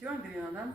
Gördüğün adam.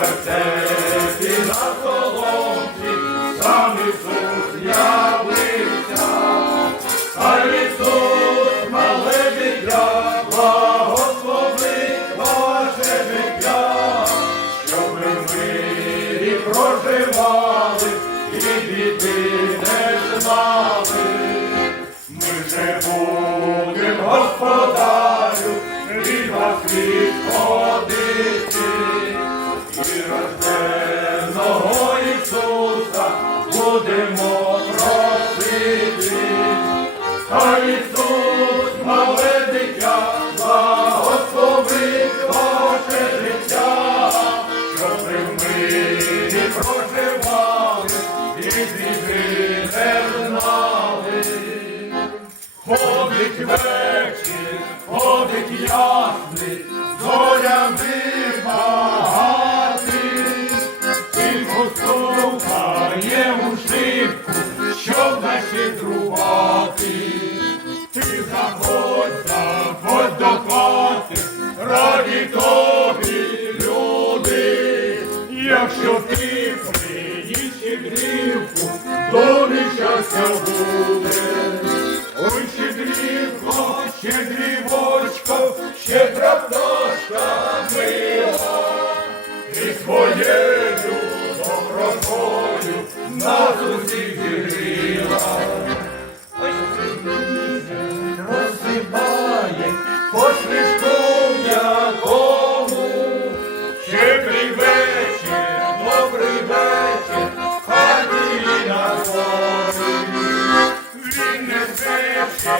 вертепі на соломці, сам Ісус явився, а Ісус мале життя, благослови ваше життя, щоб ми в проживали і біди не знали. Ми вже будемо Господа. будемо просити, та Ісус, мале дитя, благослови ваше життя, щоб ми і проживали і біди не знали. Ходить хати, ти заходь, заходь до хати, раді тобі люди, якщо ти приніс щедрівку, то не щастя буде. Ой, щедрівко, щедрівко,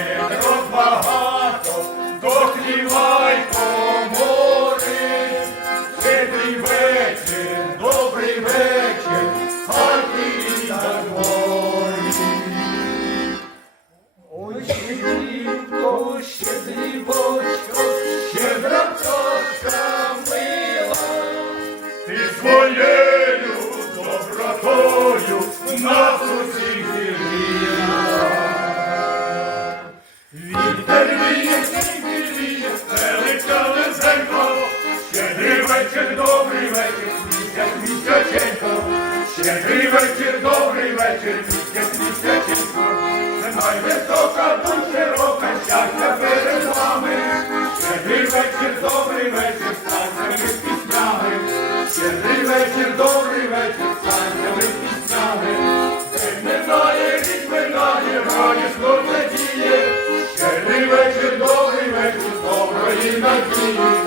Yeah. Bye.